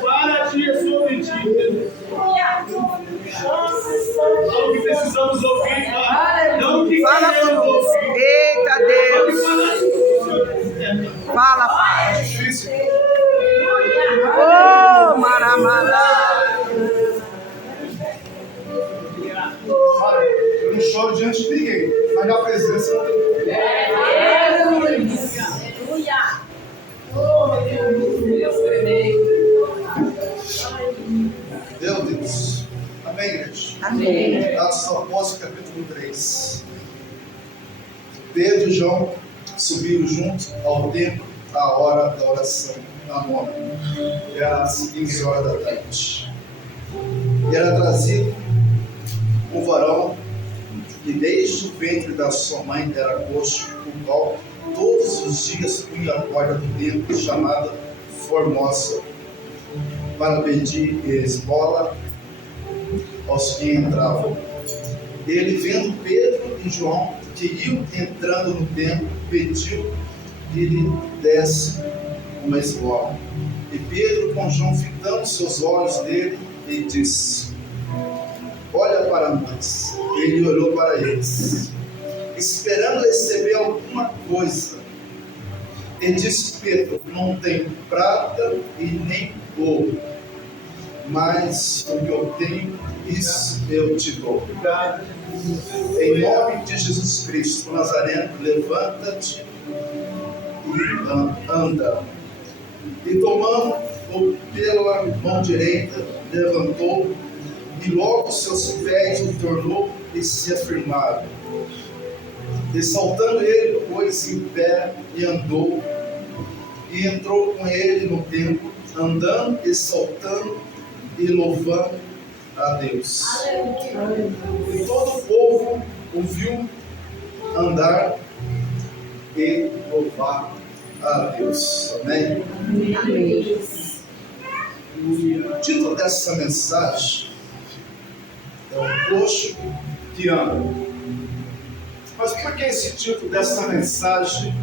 Para ti é sobre ti, Deus. Não que precisamos ouvir, Pai. Não que Fala, queremos ouvir. eita Deus. Fala, Pai. Oh, Maramara. Eu não choro diante de ninguém, mas na presença não tem. Meu Deus. Amém, igreja? Amém. Atos dos Apóstolos, capítulo 3. Pedro e João subiram junto ao templo à hora da oração, na nona. Era às 15 horas da tarde. E era trazido um varão que desde o ventre da sua mãe era coxo, o qual todos os dias punha a porta do templo, chamada Formosa, para pedir esmola aos que entravam. Ele, vendo Pedro e João que iam entrando no templo, pediu que lhe desse uma esmola. E Pedro, com João fitando seus olhos nele, e disse: olha para nós. Ele olhou para eles, esperando receber alguma coisa. E disse Pedro: não tenho prata e nem ouro, mas o que eu tenho, isso eu te dou. Em nome de Jesus Cristo, Nazareno, levanta-te e anda. E tomando-o pela mão direita, levantou, e logo seus pés o tornou e se afirmaram. E saltando ele, pôs em pé e andou, e entrou com ele no templo, andando e saltando e louvando a Deus. E todo o povo o viu andar e louvar a Deus. Amém? Amém. O título dessa mensagem é o coxo que anda. Mas por que esse título dessa mensagem,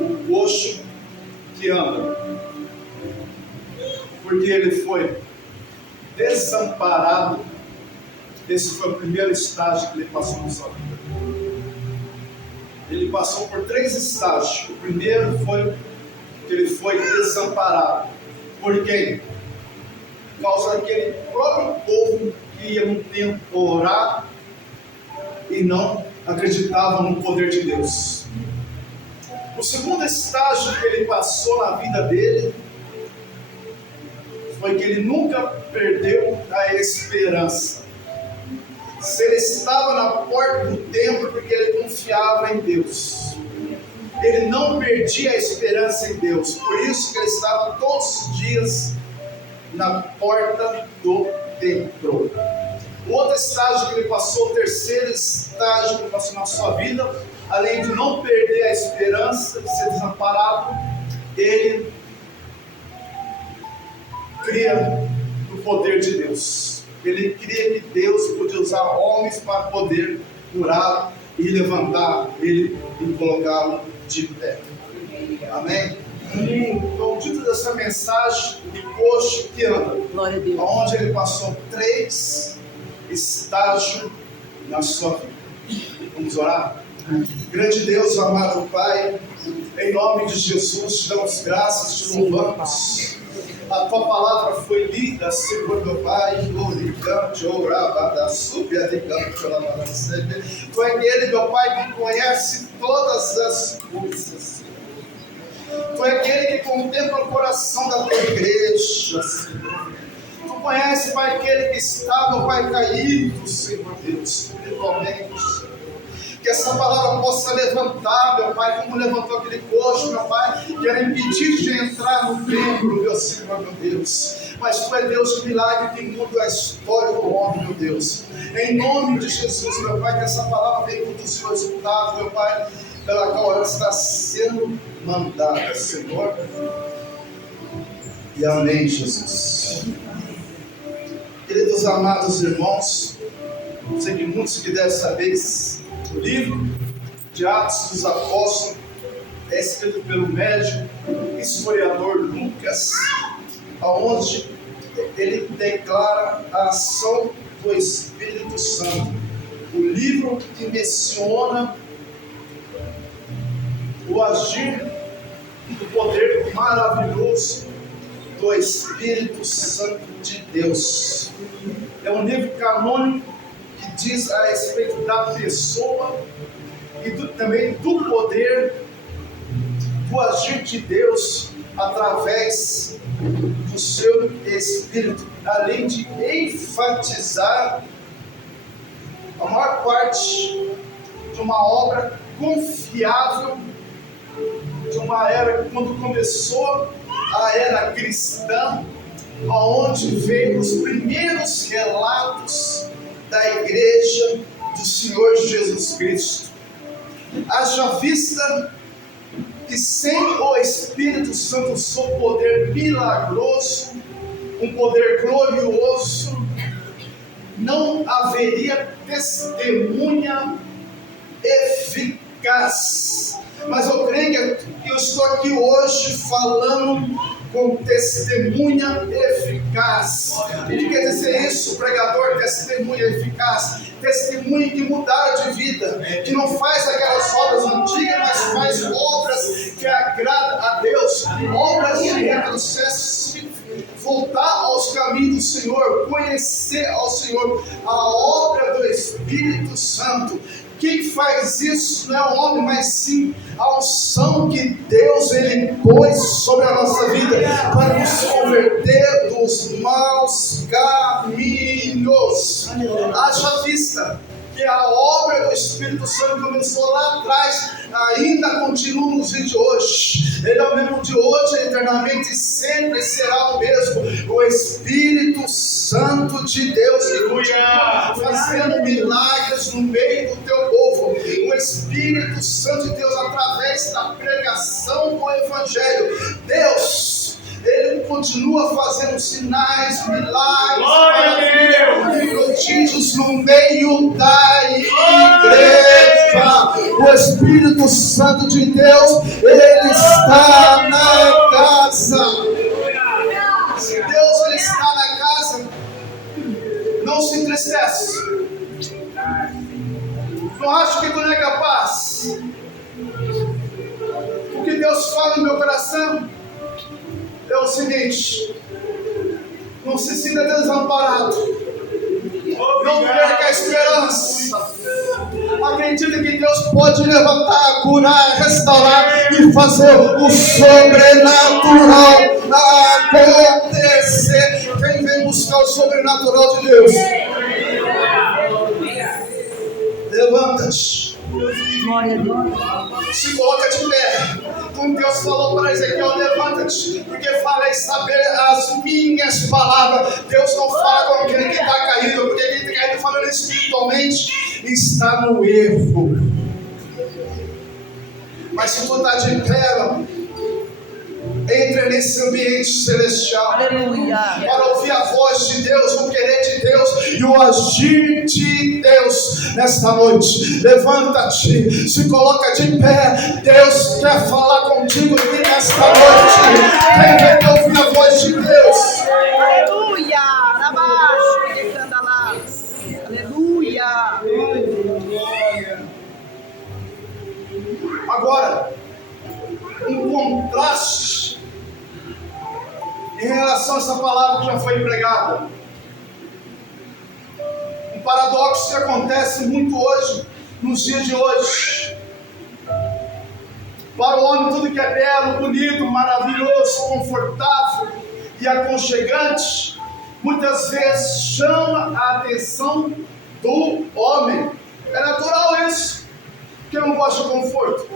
o coxo que anda? Porque ele foi desamparado. Esse foi o primeiro estágio que ele passou na sua vida. Ele passou por 3 estágios. O primeiro foi que ele foi desamparado. Por quem? Por causa daquele próprio povo que ia no templo orar e não acreditava no poder de Deus. O segundo estágio que ele passou na vida dele foi que ele nunca perdeu a esperança. Se ele estava na porta do templo, porque ele confiava em Deus. Ele não perdia a esperança em Deus. Por isso que ele estava todos os dias na porta do templo. O outro estágio que ele passou, o terceiro estágio que ele passou na sua vida, além de não perder a esperança, de ser desamparado, ele cria no poder de Deus. Ele cria que Deus podia usar homens para poder curá-lo e levantar ele e colocá-lo de pé. Amém? Então, o título dessa mensagem, de coxo que anda, Glória a Deus. onde ele passou 3 estágios na sua vida. Vamos orar? Grande Deus, amado Pai, em nome de Jesus, te damos graças, te louvamos. A tua palavra foi lida, Senhor meu Pai, glorificante, orava, súbia de canto, tu é aquele, meu Pai, que conhece todas as coisas. Tu é aquele que contempla o coração da tua igreja, Senhor. Tu conhece, Pai, aquele que está, meu Pai, caído, Senhor Deus, espiritualmente, Senhor. Que essa palavra possa levantar, meu Pai, como levantou aquele coxo, meu Pai, que era impedido de entrar no templo, meu Senhor, meu Deus. Mas Tu é Deus de milagre que muda a história do homem, meu Deus. Em nome de Jesus, meu Pai, que essa palavra venha produzir o resultado, meu Pai, pela qual ela está sendo mandada, Senhor. E amém, Jesus. Queridos amados irmãos, sei que muitos que devem saber que o livro de Atos dos Apóstolos é escrito pelo médico historiador Lucas. onde ele declara a ação do Espírito Santo. O livro que menciona o agir do poder maravilhoso do Espírito Santo de Deus. É um livro canônico que diz a respeito da pessoa e também do poder do agir de Deus através do seu Espírito, além de enfatizar a maior parte de uma obra confiável de uma era, quando começou a era cristã, onde veio os primeiros relatos da igreja do Senhor Jesus Cristo. Haja vista que sem o Espírito Santo, o seu poder milagroso, um poder glorioso, não haveria testemunha eficaz. Mas eu creio que eu estou aqui hoje falando com testemunha eficaz. O que quer dizer isso, pregador? Testemunha eficaz. Testemunha que mudaram de vida, que não faz aquelas obras antigas, mas faz obras que agradam a Deus, obras de retrocesso, voltar aos caminhos do Senhor, conhecer ao Senhor, a obra do Espírito Santo. Quem faz isso não é o homem, mas sim a unção que Deus ele pôs sobre a nossa vida para nos converter dos maus caminhos. Haja vista que a obra do Espírito Santo começou lá atrás, ainda continua nos dias de hoje. Ele é o mesmo de hoje, eternamente, sempre será o mesmo. O Espírito Santo de Deus que continua fazendo milagres no meio do teu povo. O Espírito Santo de Deus, através da pregação do Evangelho, Deus, Ele continua fazendo sinais, milagres, prodígios no meio da igreja. O Espírito Santo de Deus, Ele está na casa. Se Deus ele está na casa, não se entristece. Não acho que tu não é capaz. O que Deus fala no meu coração é o seguinte: não se sinta desamparado, não perca a esperança. Acredita que Deus pode levantar, curar, restaurar e fazer o sobrenatural acontecer. Quem vem buscar o sobrenatural de Deus? Levanta-te. Glória a Deus. Se coloca de pé. Como Deus falou para Ezequiel, levanta-te, porque falei saber as minhas palavras. Deus não fala com aquele que está caído, porque quem está caído falando espiritualmente está no erro. Mas se tu está de pé, entra nesse ambiente celestial. Aleluia. Para ouvir a voz de Deus, o querer de Deus e o agir de Deus nesta noite. Levanta-te, se coloca de pé. Deus quer falar contigo aqui nesta noite. Quem quer ouvir a voz de Deus? Aleluia. Abaixo, aleluia. Agora, um contraste em relação a essa palavra que já foi pregada. Um paradoxo que acontece muito hoje, nos dias de hoje. Para o homem tudo que é belo, bonito, maravilhoso, confortável e aconchegante, muitas vezes chama a atenção do homem. É natural isso. Quem não gosta de conforto?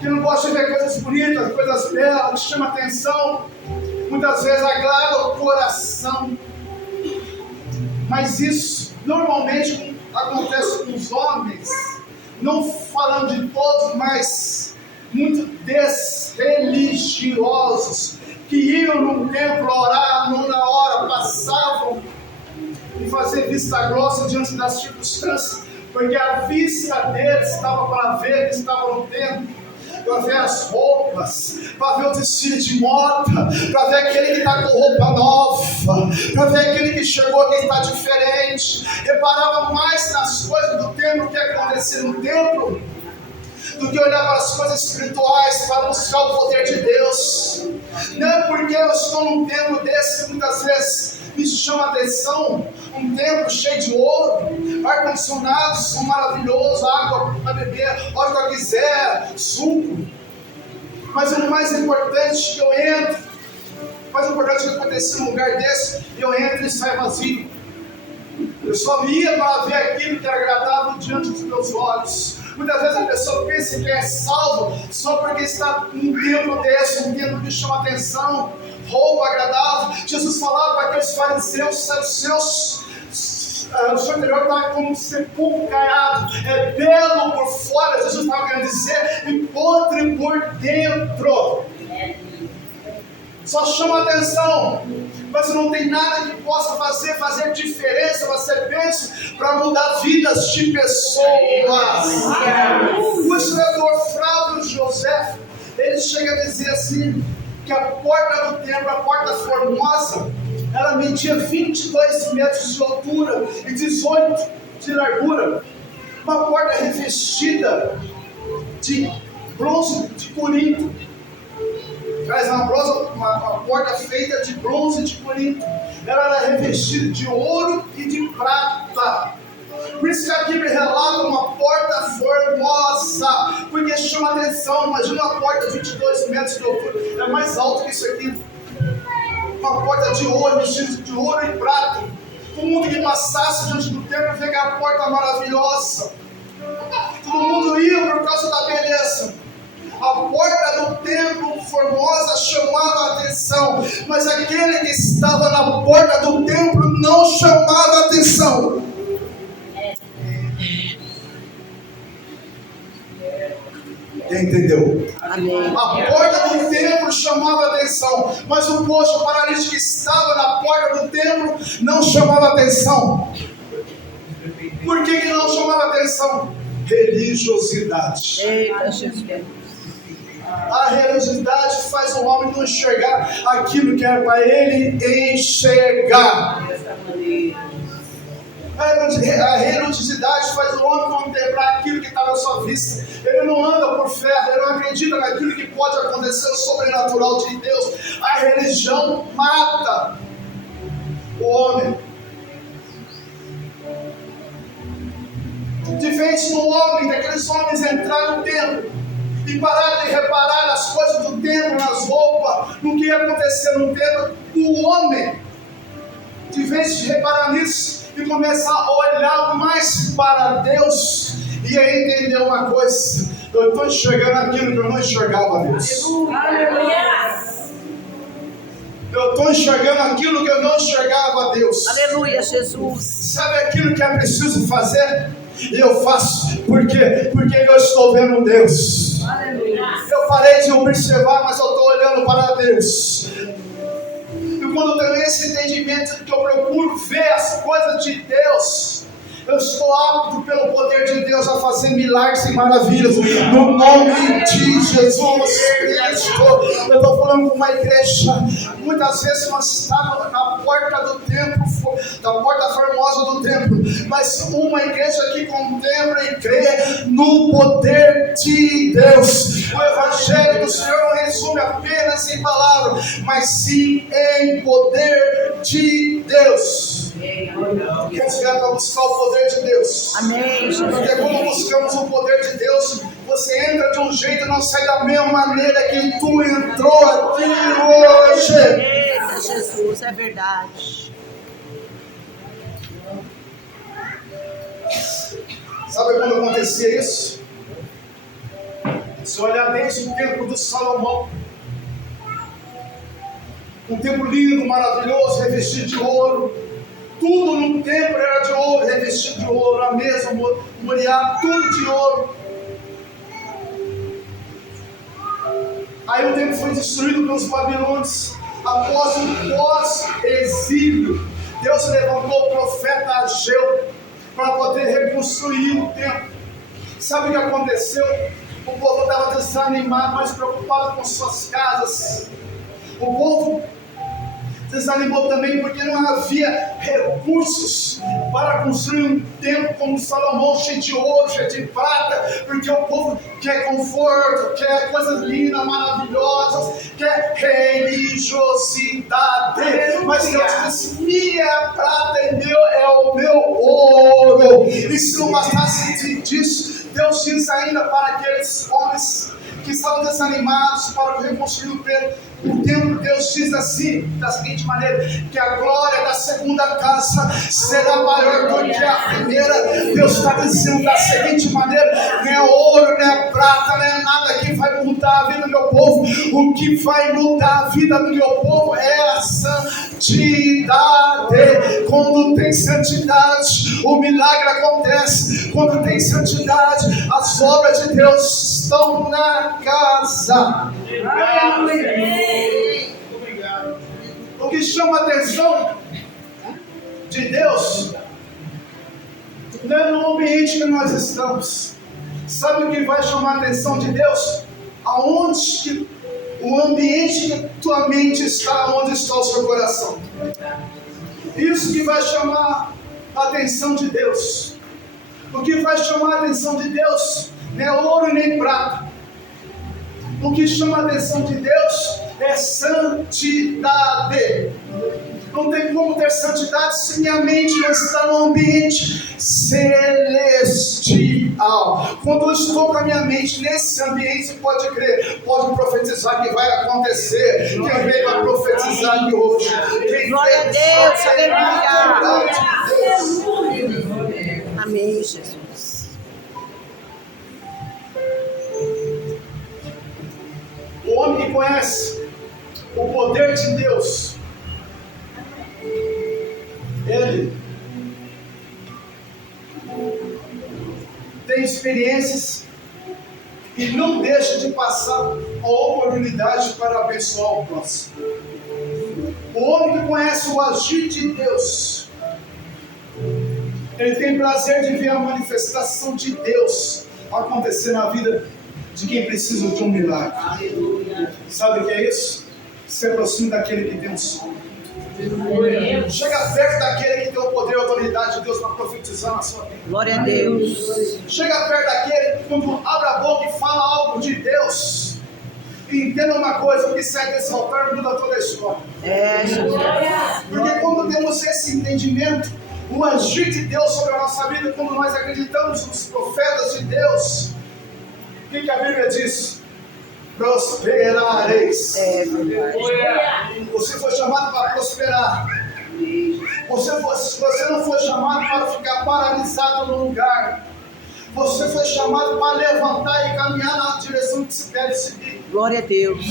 Quem não gosta de ver coisas bonitas, coisas belas, que chamam atenção, muitas vezes agrada o coração. Mas isso normalmente acontece com os homens, não falando de todos, mas muito desreligiosos, que iam no templo orar, na hora, passavam e fazer vista grossa diante das circunstâncias, porque a vista deles estava para ver, eles estavam no templo. para ver as roupas, para ver o desfile de moda, para ver aquele que está com roupa nova, para ver aquele que chegou, que está diferente. Reparava mais nas coisas do templo, que acontecia no templo, do que olhar para as coisas espirituais, para buscar o poder de Deus. Não é porque eu estou num templo desse que muitas vezes me chama a atenção, um templo cheio de ouro, ar-condicionado, som maravilhoso, água para beber, a hora que eu quiser, suco. Mas o mais importante que eu entro, o mais importante que acontecer num lugar desse, eu entro e saio vazio. Eu só ia para ver aquilo que era agradável diante dos meus olhos. Muitas vezes a pessoa pensa que é salvo só porque está num templo desse, um templo que chama atenção, roupa agradável. Jesus falava para aqueles fariseus, saduceus, o seu interior está como um sepulcro caiado, é belo por fora, Jesus estava querendo dizer, e podre por dentro. Só chama atenção, mas não tem nada que possa fazer diferença, vai ser bênção para mudar vidas de pessoas. O historiador Flávio José, ele chega a dizer assim, que a porta do templo, a porta formosa, ela media 22 metros de altura e 18 de largura. Uma porta revestida de bronze de Corinto. Uma porta feita de bronze de Corinto. Ela era revestida de ouro e de prata. Por isso que a Bíblia relata uma porta formosa, porque chama atenção. Imagina uma porta de 22 metros de altura, é mais alto que isso aqui. Uma porta de ouro, vestida de ouro e prata. Todo mundo que passasse diante do templo vê aquela porta maravilhosa. Todo mundo ia por causa da beleza. A porta do templo formosa chamava a atenção, mas aquele que estava na porta do templo não chamava a atenção. Quem entendeu? Amém. A porta do templo chamava a atenção, mas o coxo, o paralítico que estava na porta do templo não chamava a atenção. Por que não chamava a atenção? Religiosidade. Eita, Jesus. A religiosidade faz o homem não enxergar aquilo que era para ele enxergar. A religiosidade faz o homem contemplar aquilo que está na sua vista. Ele não anda por fé, ele não acredita naquilo que pode acontecer, o sobrenatural de Deus. A religião mata o homem. Diferente do homem, daqueles homens entrar no templo e parar de reparar as coisas do templo, nas roupas, no que ia acontecer no templo, o homem, de vez de reparar nisso e começar a olhar mais para Deus, e aí entender uma coisa: eu estou enxergando aquilo que eu não enxergava a Deus. Aleluia. Eu estou enxergando aquilo que eu não enxergava a Deus. Aleluia, Jesus. Sabe aquilo que é preciso fazer? E eu faço. Por quê? Porque eu estou vendo Deus. Aleluia. Eu parei de observar, mas eu estou olhando para Deus. E quando eu tenho esse entendimento que eu procuro ver as coisas de Deus, eu estou apto pelo poder de Deus a fazer milagres e maravilhas no nome de Jesus Cristo. Eu estou falando com uma igreja, muitas vezes nós estamos na porta do templo, da porta formosa do templo, mas uma igreja que contempla e crê no poder de Deus. O Evangelho do Senhor não resume apenas em palavras, mas sim em poder de Deus. Que a gente vai buscar o poder de Deus. Amém. Porque quando buscamos o poder de Deus, você entra de um jeito e não sai da mesma maneira que tu entrou aqui hoje. Eita, Jesus, é verdade. Sabe quando acontecia isso? Se olhar desde o tempo do Salomão, um templo lindo, maravilhoso, revestido de ouro. Tudo no templo era de ouro, revestido de ouro, a mesa, o moriá, tudo de ouro. Aí o templo foi destruído pelos babilônios. Após um pós-exílio, Deus levantou o profeta Ageu para poder reconstruir o templo. Sabe o que aconteceu? O povo estava desanimado, mais preocupado com suas casas. O povo desanimou também porque não havia recursos para construir um templo como Salomão, cheio de ouro, cheio de prata, porque o povo quer conforto, quer coisas lindas, maravilhosas, quer religiosidade. Mas Deus disse: minha prata e é o meu ouro. E se não bastasse disso, Deus diz ainda para aqueles homens que estavam desanimados para reconstruir o templo, Deus diz assim, da seguinte maneira: que a glória da segunda casa será maior do que a primeira. Deus está dizendo da seguinte maneira: não é ouro, não é prata, não é nada que vai mudar a vida do meu povo. O que vai mudar a vida do meu povo é a santidade. Quando tem santidade, o milagre acontece. Quando tem santidade, as obras de Deus estão na casa. Obrigado. O que chama a atenção de Deus não é no ambiente que nós estamos. Sabe o que vai chamar a atenção de Deus? Aonde que o ambiente que tua mente está, onde está o seu coração. Isso que vai chamar a atenção de Deus. O que vai chamar a atenção de Deus não é ouro nem prata. O que chama a atenção de Deus é santidade. Não tem como ter santidade se minha mente não está no ambiente celestial. Quando eu estou com a minha mente nesse ambiente, pode crer, pode profetizar que vai acontecer. Quem veio para profetizar aqui hoje? Glória a Deus, aleluia. Amém, Jesus. O homem que conhece o poder de Deus, ele tem experiências e não deixa de passar a oportunidade para abençoar o próximo. O homem que conhece o agir de Deus, ele tem prazer de ver a manifestação de Deus acontecer na vida de quem precisa de um milagre. Sabe o que é isso? Se aproxime daquele que tem um sonho. Chega perto daquele que tem o poder e a autoridade de Deus para profetizar na sua vida. Glória a Deus. Chega perto daquele que, quando abre a boca e fala algo de Deus, entenda uma coisa: o que sai desse altar muda toda a história. Porque quando temos esse entendimento, o agir de Deus sobre a nossa vida, quando nós acreditamos nos profetas de Deus, o que a Bíblia diz? Prosperareis. Você foi chamado para prosperar. Você não foi chamado para ficar paralisado no lugar. Você foi chamado para levantar e caminhar na direção que se deve seguir. Glória a Deus.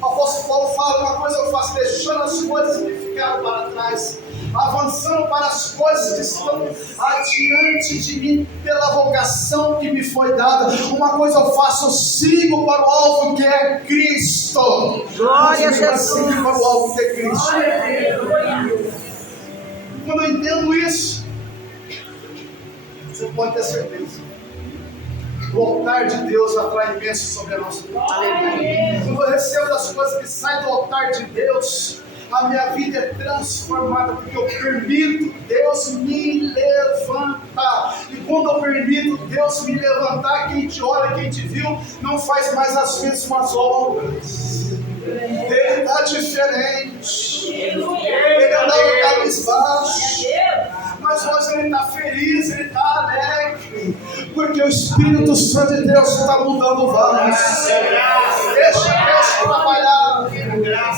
O apóstolo Paulo fala: uma coisa eu faço, deixando as coisas que ficaram para trás, avançando para as coisas que estão adiante de mim, pela vocação que me foi dada. Uma coisa eu faço, eu sigo para o alvo que é Cristo. Glória a Jesus. Sigo para o alvo que é Cristo. Quando eu entendo isso, você pode ter certeza: o altar de Deus atrai bênçãos sobre a nossa vida. Quando eu recebo as coisas que saem do altar de Deus, a minha vida é transformada, porque eu permito Deus me levantar. E quando eu permito Deus me levantar, quem te olha, quem te viu, não faz mais as mesmas obras. Ele está diferente. Ele andava cabisbaixo, mas hoje ele está feliz, ele está alegre, porque o Espírito Santo de Deus está mudando vasos. Deixa Deus trabalhar,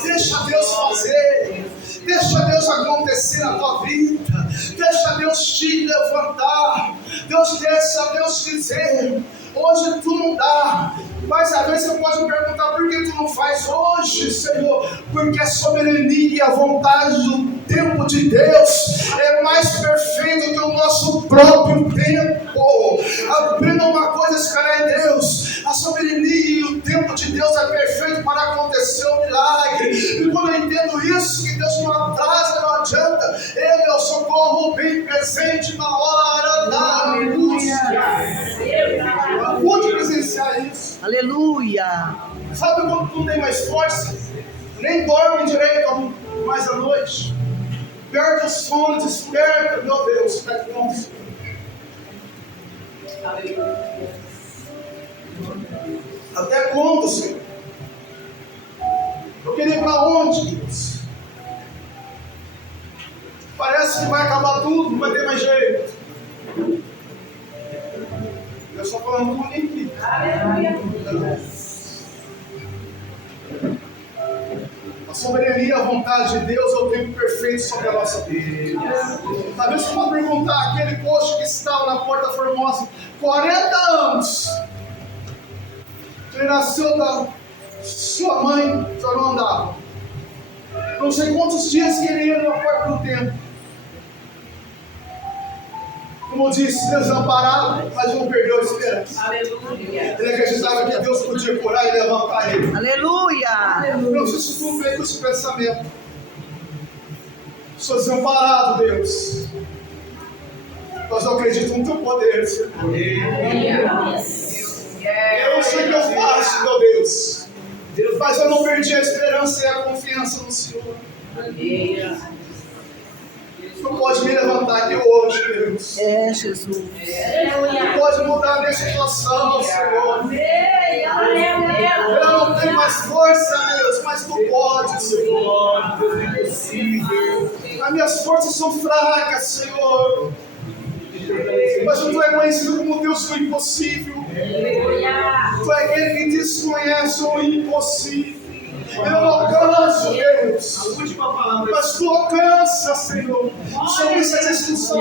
deixa Deus fazer, deixa Deus acontecer na tua vida, deixa Deus te levantar, deixa Deus dizer: hoje tu não dá. Mas às vezes você pode perguntar: por que tu não faz hoje, Senhor? Porque a soberania e a vontade do tempo de Deus é mais perfeito que o nosso próprio tempo. Aprenda uma coisa: esperar em Deus. A soberania e o tempo de Deus é perfeito para acontecer o milagre. E quando eu entendo isso, que Deus não atrasa, não adianta, Ele é o socorro bem presente na hora da angústia. pude presenciar isso. Aleluia. Sabe quando tu não tem mais força? Nem dorme direito mais à noite. Perde o sono, desperta, meu Deus, está pronto. Até quando, Senhor? Eu queria ir para onde, Deus? Parece que vai acabar tudo, não vai ter mais jeito. Eu estou falando com ninguém. A soberania, a vontade de Deus é o tempo perfeito sobre a nossa vida. Talvez você pode perguntar, aquele poste que estava na Porta Formosa, 40 anos, ele nasceu da sua mãe, já não andava. Não sei quantos dias que ele ia na porta do templo. Como eu disse, desamparado, mas não perdeu a esperança. Aleluia. Ele acreditava que Deus podia curar e levantar ele. Aleluia. Não sei se tu veio com esse pensamento. Sou desamparado, Deus. Mas eu acredito no teu poder, Senhor. Eu não sei o que eu faço, meu Deus. Mas eu não perdi a esperança e a confiança no Senhor. Tu pode me levantar aqui hoje, Deus. É, Jesus. Tu pode mudar a minha situação, Senhor. Eu não tenho mais força, Deus, mas tu pode, Senhor. As minhas forças são fracas, Senhor. Mas tu é conhecido como Deus do impossível. Tu é aquele que desconhece o impossível. Eu não alcanço, Deus. Mas tu alcança, Senhor. Sobre essa instrução.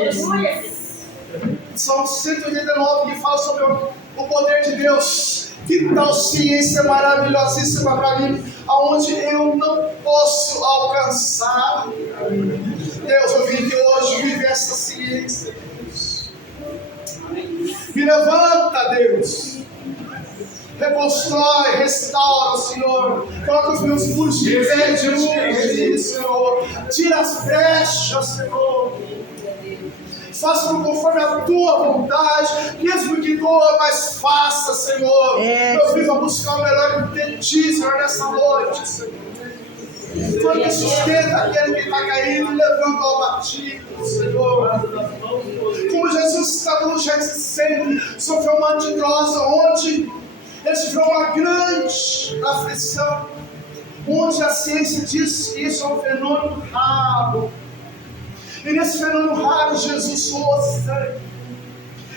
Salmo 189 que fala sobre o poder de Deus. Que tal ciência maravilhosíssima para mim, aonde eu não posso alcançar. Deus, eu vim aqui hoje viver essa ciência. Me levanta, Deus. Reconstrói, restaura, Senhor. Coloca os meus muros de fé de luz, Senhor. Tira as brechas, Senhor. Faça-me conforme a tua vontade, mesmo que doa, mas faça, Senhor. Eu vim a buscar o melhor de ti, Senhor, nessa noite, Senhor. Tu que sustenta aquele que está caído, levanta o abatido, Senhor. Como Jesus estava no Getsemane, sofreu uma antidosa, onde ele sofreu uma grande aflição, onde a ciência diz que isso é um fenômeno raro. E nesse fenômeno raro, Jesus soou sangue.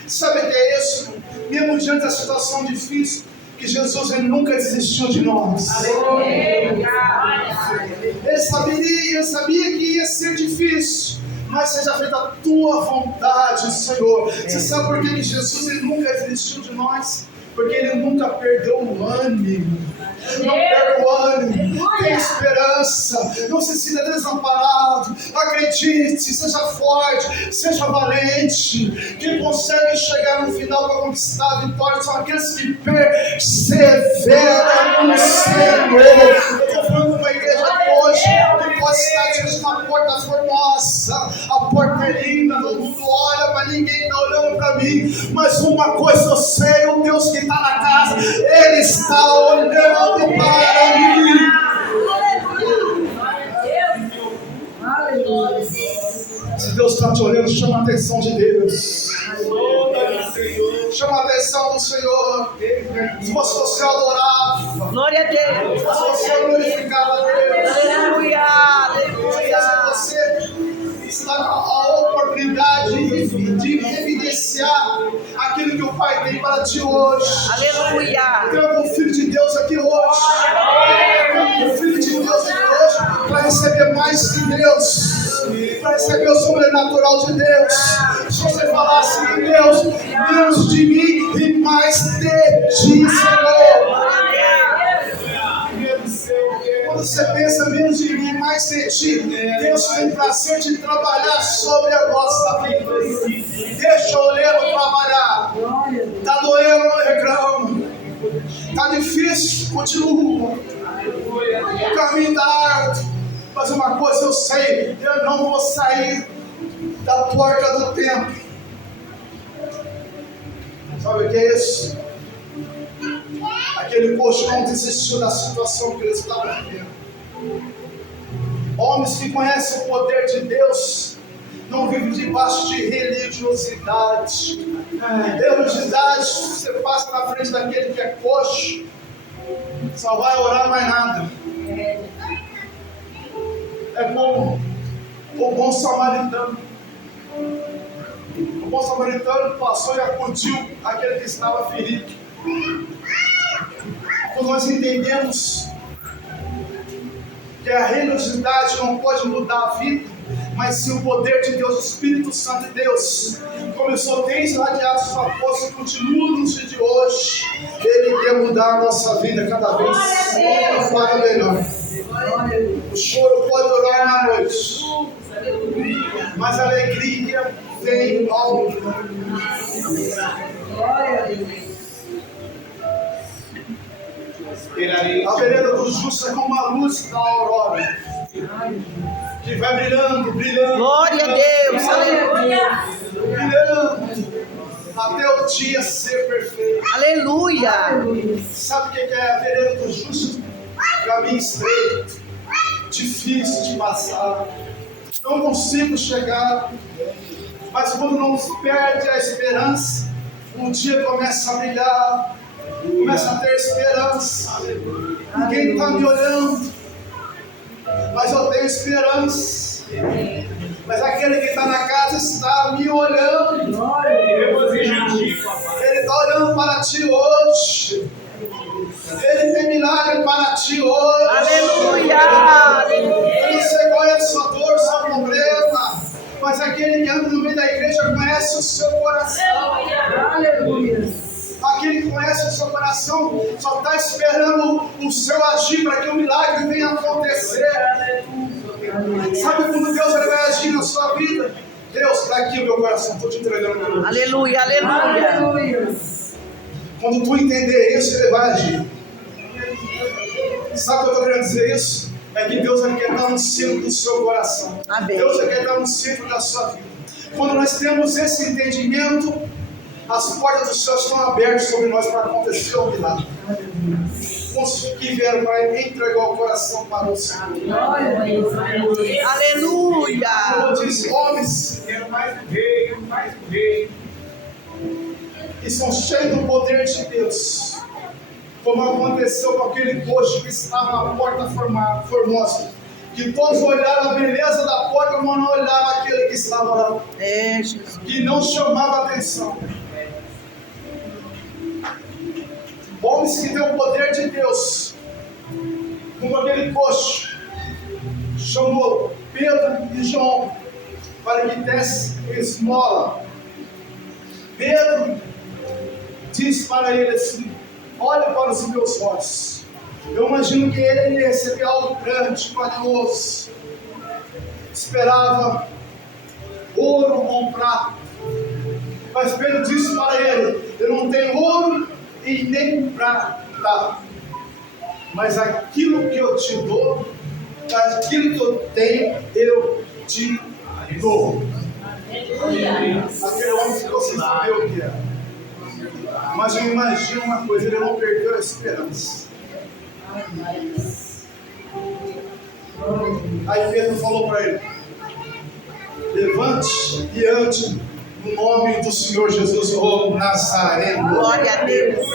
Sabe o que é isso? Mesmo diante da situação difícil, que Jesus ele nunca desistiu de nós. Ele sabia que ia ser difícil, mas seja feita a tua vontade, Senhor. Você sabe por que Jesus ele nunca desistiu de nós? Porque ele nunca perdeu o ânimo. Não perca o ânimo, tenha esperança, não se sinta desamparado. Acredite, seja forte, seja valente. Quem consegue chegar no final para conquistar a vitória são aqueles que perseveram no Senhor. Eu estou falando de uma igreja hoje que pode estar diante da porta formosa. A porta é linda, todo mundo olha, mas ninguém está olhando para mim. Mas uma coisa eu sei, o Deus que está na casa, Ele está olhando para mim. Se Deus está te olhando, chama a atenção de Deus. Chama a atenção do Senhor. Se você adorava, Glória a Deus. se você glorificava a Deus, Aleluia. Aleluia. se você está com a oportunidade de evidenciar aquilo que o Pai tem para ti hoje. Aleluia. Tem um filho de Deus aqui hoje. O filho de Deus aqui hoje para receber mais de Deus, para receber o sobrenatural de Deus. Se você falar assim, Deus, menos de mim e mais de ti, Senhor. Quando você pensa menos de mim e mais de ti, Deus tem prazer de trabalhar sobre a nossa vida. Deixa o oleiro trabalhar. Está doendo, não reclama. Está difícil, continua. O caminho está árduo. Mas uma coisa eu sei, eu não vou sair da porta do templo. Sabe o que é isso? Aquele coxo não desistiu da situação que ele estava vivendo. Homens que conhecem o poder de Deus não vivem debaixo de religiosidade. Religiosidade, você passa na frente daquele que é coxo, só vai orar mais nada. É como o bom samaritano. O bom samaritano passou e acudiu aquele que estava ferido. Quando nós entendemos que a religiosidade não pode mudar a vida, mas sim o poder de Deus, o Espírito Santo de Deus, começou desde lá de Atos dos Apóstolos e continua nos dias de hoje. Ele quer mudar a nossa vida cada vez para melhor. O choro pode durar uma noite, mas a alegria vem ao A vereda do justo é como a luz da aurora, que vai brilhando, brilhando. Glória a Deus, aleluia. Brilhando até o dia ser perfeito. Aleluia. Sabe o que é a vereda do justo? Caminho estreito, difícil de passar, não consigo chegar, mas quando não perde a esperança, um dia começa a brilhar, começa a ter esperança. Ninguém está me olhando, mas eu tenho esperança. Mas aquele que está na casa está me olhando. Ele está olhando para ti hoje. Ele tem milagre para ti hoje. Aleluia. Eu não sei qual é a sua dor, seu problema, mas aquele que anda no meio da igreja conhece o seu coração. Aleluia. Aquele que conhece o seu coração só está esperando o seu agir para que o milagre venha acontecer. Sabe quando Deus vai agir na sua vida? Deus, está aqui o meu coração, estou te entregando meu Deus. Aleluia, aleluia. Quando tu entender isso, Ele vai agir. Sabe o que eu estou querendo dizer isso? É que Deus quer estar no centro do seu coração. Amém. Deus quer estar no centro da sua vida. Quando nós temos esse entendimento, as portas do céu estão abertas sobre nós para acontecer o milagre. Uns que vieram para entregar o coração para o Senhor. Aleluia. Como diz, homens Quero mais do rei, quero mais do rei. que são cheios do poder de Deus, como aconteceu com aquele coxo que estava na porta formosa, que todos olharam a beleza da porta, mas não olhavam aquele que estava lá, Jesus. que não chamava atenção. Homens que têm o poder de Deus, como aquele coxo, chamou Pedro e João para que desse esmola. Pedro disse para ele assim: olha para os meus olhos. Eu imagino que ele recebeu algo grande, valioso. Esperava ouro ou prata. Mas Pedro disse para ele: eu não tenho ouro e nem prata, mas aquilo que eu te dou, aquilo que eu tenho, eu te dou. Aquele homem ficou sem saber o que era. Mas eu imagino uma coisa: ele não perdeu a esperança. Aí Pedro falou para ele: levante e ande no nome do Senhor Jesus, o Nazareno. Glória a Deus.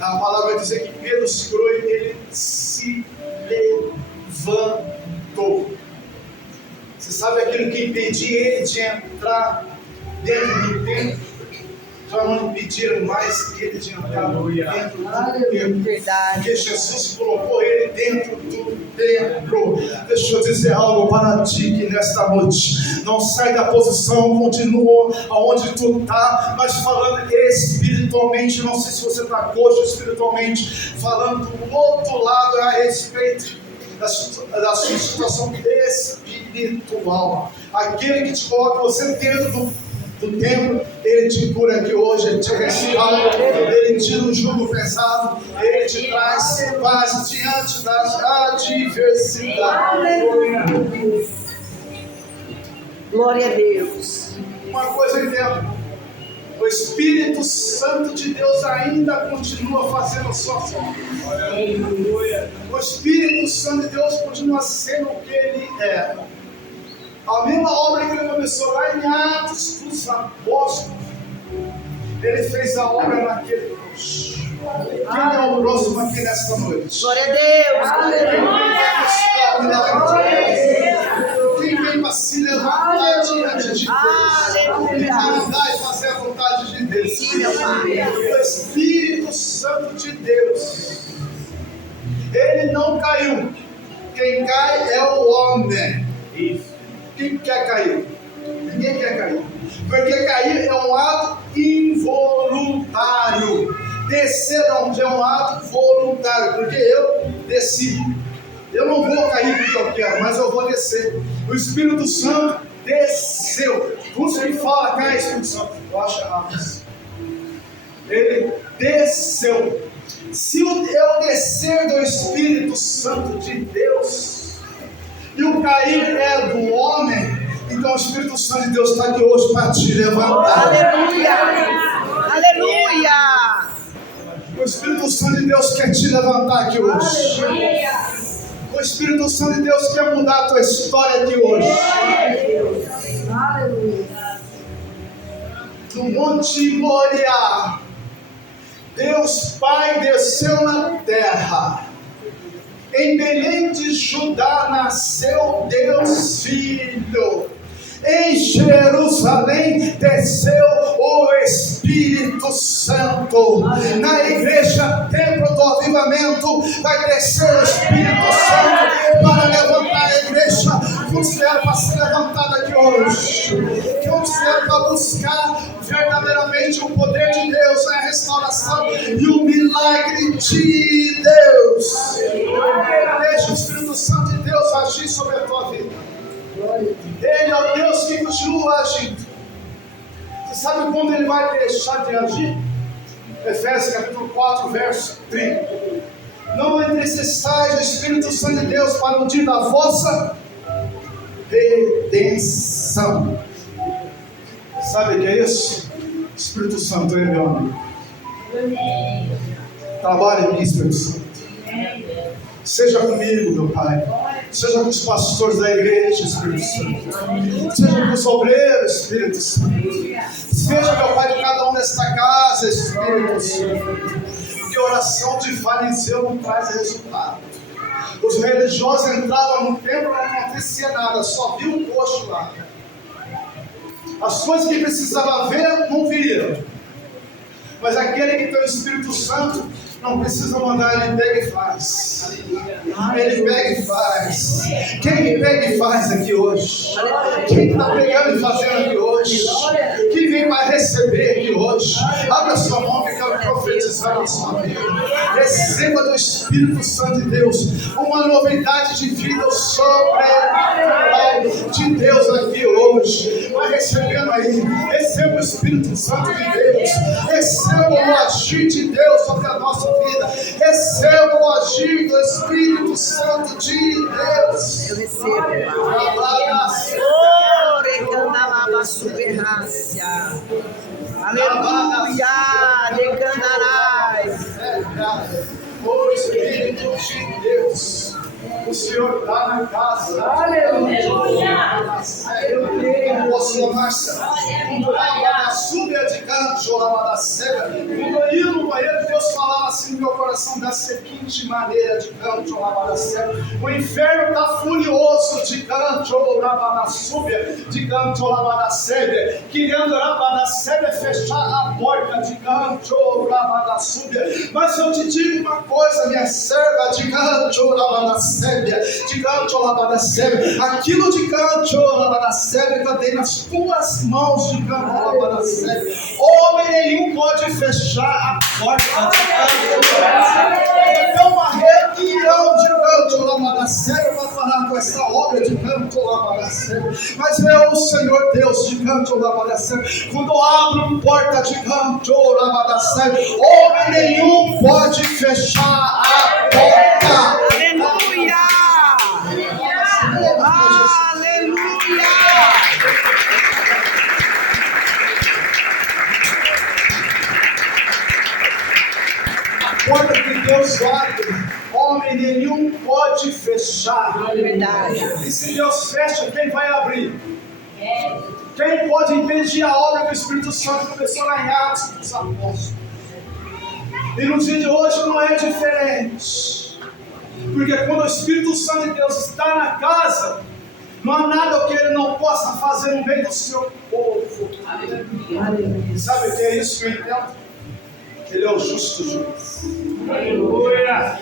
A palavra vai dizer que Pedro segurou e ele se levantou. Você sabe aquilo que impedia ele de entrar dentro do templo? Já não impediram mais ele de entrar dentro do templo. Verdade. Porque Jesus colocou ele dentro do templo. Deixa eu dizer algo para ti que nesta noite não sai da posição, continua aonde tu está, mas falando espiritualmente. Não sei se você está coxo espiritualmente, falando do outro lado a respeito da sua situação espiritual. Aquele que te coloca você dentro do templo, Ele te cura aqui hoje, Ele te restaura, Ele tira o jugo pesado, Ele te traz paz diante das adversidades. Glória a Deus. Uma coisa eu entendo: O Espírito Santo de Deus ainda continua fazendo a sua obra. O Espírito Santo de Deus continua sendo o que ele é. A mesma obra que ele começou lá em Atos dos Apóstolos, ele fez a obra naquele cruz. Quem é o próximo aqui nesta noite? Glória a Deus. Quem vem para se levantar diante de Deus? Para andar e fazer a vontade de Deus. Sim, meu Pai. O Espírito Santo de Deus, ele não caiu. Quem cai é o homem. Quem quer cair? Ninguém quer cair. Porque cair é um ato involuntário. Descer é um ato voluntário. Porque eu decido. Eu não vou cair porque eu quero, mas eu vou descer. O Espírito Santo desceu. Uns que fala, cai Espírito Santo. Eu acho errado. Ele desceu. Se eu descer do Espírito Santo de Deus e o cair é do homem, então o Espírito Santo de Deus está aqui hoje para te levantar. Aleluia. Aleluia. O Espírito Santo de Deus quer te levantar aqui hoje. O Espírito Santo de Deus quer mudar a tua história aqui hoje. No Monte Moriá, Deus Pai desceu na terra. Em Belém de Judá nasceu Deus Filho. Em Jerusalém desceu o Espírito Santo. Na igreja Templo do Avivamento vai descer o Espírito Santo para levantar a igreja. Quantos vieram para ser levantado aqui hoje? Quantos vieram para buscar verdadeiramente o poder de Deus, a restauração e o milagre de Deus? Deixa o Espírito Santo de Deus agir sobre a tua vida. Ele é o Deus que continua agindo. Você sabe quando ele vai deixar de agir? Efésios capítulo 4, verso 30. Não necessitais do Espírito Santo de Deus para o dia da vossa redenção. Sabe o que é isso? Espírito Santo, ele é meu amigo. Trabalhe aqui, Espírito Santo. Seja comigo, meu Pai. Seja com os pastores da igreja, Espírito Santo. Seja com os obreiros, Espírito Santo. Seja, meu Pai, de cada um desta casa, Espírito Santo. Porque oração de fariseu não traz resultado. Os religiosos entravam no templo e não acontecia nada, só viu o coxo lá. As coisas que precisava ver, não viram. Mas aquele que tem o Espírito Santo, não precisa mandar, ele pega e faz. Ele pega e faz. Quem pega e faz aqui hoje? Quem está pegando e fazendo aqui hoje? Quem vem para receber aqui hoje? Abra sua mão que eu quero profetizar na sua vida. Receba do Espírito Santo de Deus uma novidade de vida sobrenatural de Deus aqui hoje. Vai recebendo aí. Receba o Espírito Santo de Deus. Receba o agir de Deus sobre a nossa vida. Receba o agir do Espírito Santo de Deus. Eu recebo. Aleluia. Decandarás. O Espírito de Deus. O Senhor está na casa. Aleluia. Apóstolo Márcia, a súbia de canto, da cega. Quando eu ia no banheiro, Deus falava assim no meu coração da seguinte maneira de canto, da cega. O inferno está furioso de canto, da súbia, de canto, da cega. Querendo, da cega, fechar a porta de canto, da súbia. Mas eu te digo uma coisa, minha serva, de canto, da cega, de canto, da cega. Aquilo de canto, da cega, cadê nas tuas mãos de canto, da cega. Homem nenhum pode fechar a porta de canto. É uma reunião de canto, da cega, para falar com essa obra de canto, da cega. Mas eu, o Senhor Deus de canto, da cega, quando abro porta de canto, da cega, homem nenhum pode fechar a porta. Aleluia. Aleluia. porta que Deus abre, homem nenhum pode fechar. Verdade. E se Deus fecha, quem vai abrir? Quem pode impedir a obra que o Espírito Santo começou lá em Atos dos Apóstolos? E no dia de hoje não é diferente. Porque quando o Espírito Santo de Deus está na casa, não há nada que Ele não possa fazer no meio do seu povo. Sabe o que é isso que eu entendo? Ele é o justo juiz. Aleluia.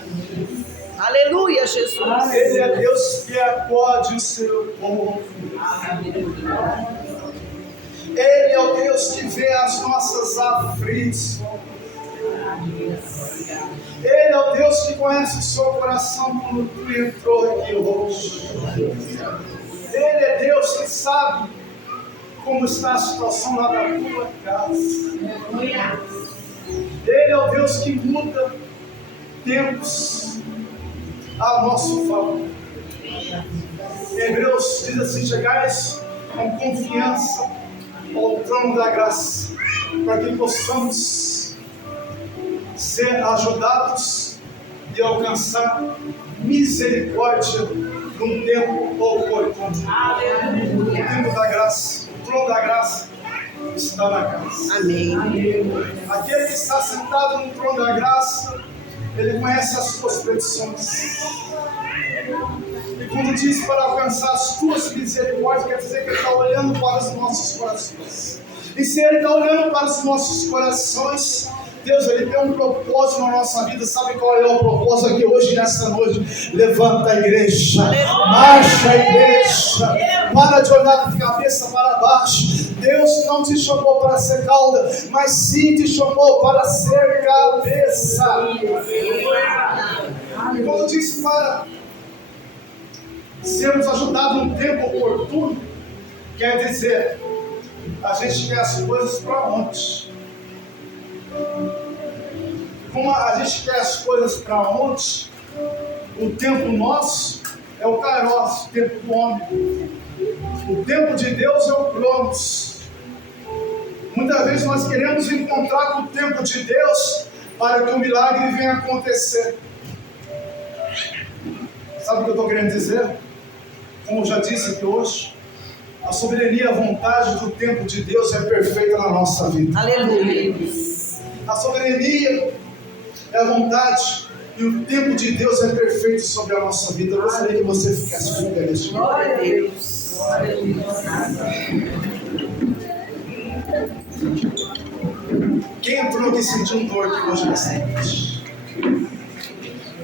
Aleluia, Jesus. Ele é Deus que acode o seu povo. Ele é o Deus que vê as nossas aflições. Ele é o Deus que conhece o seu coração quando tu entrou aqui hoje. Ele é Deus que sabe como está a situação lá da tua casa. Ele é o Deus que muda tempos a nosso favor. Hebreus diz assim: chegais com confiança ao trono da graça, para que possamos ser ajudados e alcançar misericórdia num tempo oportuno. O tempo da graça, o trono da graça está na casa. Amém. Aquele que está sentado no trono da graça, ele conhece as suas petições. E quando diz para alcançar as tuas misericórdias, quer dizer que ele está olhando para os nossos corações. E se ele está olhando para os nossos corações, Deus, ele tem um propósito na nossa vida. Sabe qual é o propósito aqui hoje, nessa noite? Levanta a igreja, marcha a igreja, para de olhar de cabeça para baixo. Deus não te chamou para ser cauda, mas sim te chamou para ser cabeça. E quando diz para sermos ajudados num tempo oportuno, quer dizer, a gente quer as coisas para ontem. Como a gente quer as coisas para ontem, o tempo nosso é o kairos, o tempo do homem. O tempo de Deus é o cronos. Muitas vezes nós queremos encontrar com o tempo de Deus para que o milagre venha acontecer. Sabe o que eu estou querendo dizer? Como eu já disse aqui hoje, a soberania e a vontade do tempo de Deus é perfeita na nossa vida. Aleluia. A soberania é a vontade e o tempo de Deus é perfeito sobre a nossa vida. Eu gostaria que você ficasse feliz. Glória a Deus. Quem entrou aqui sentiu dor aqui hoje nessa noite?